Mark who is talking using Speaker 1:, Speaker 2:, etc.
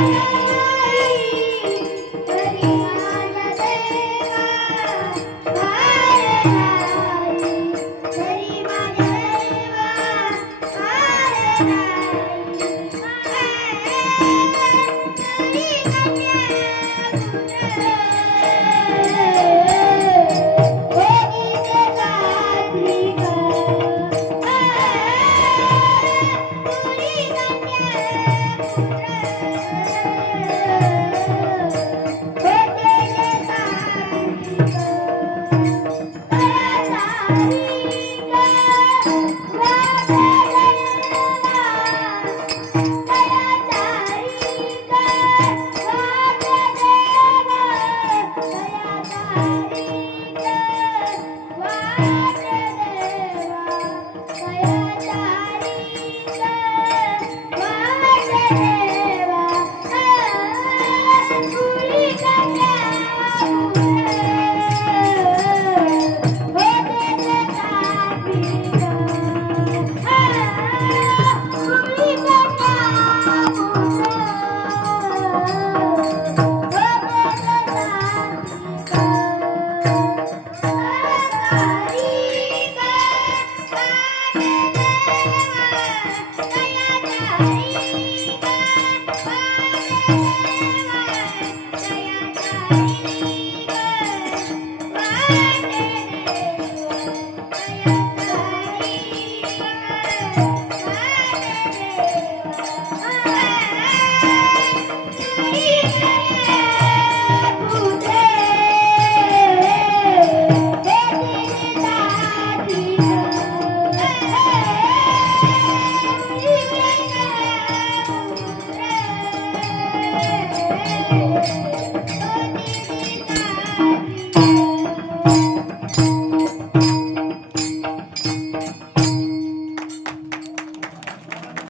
Speaker 1: Thank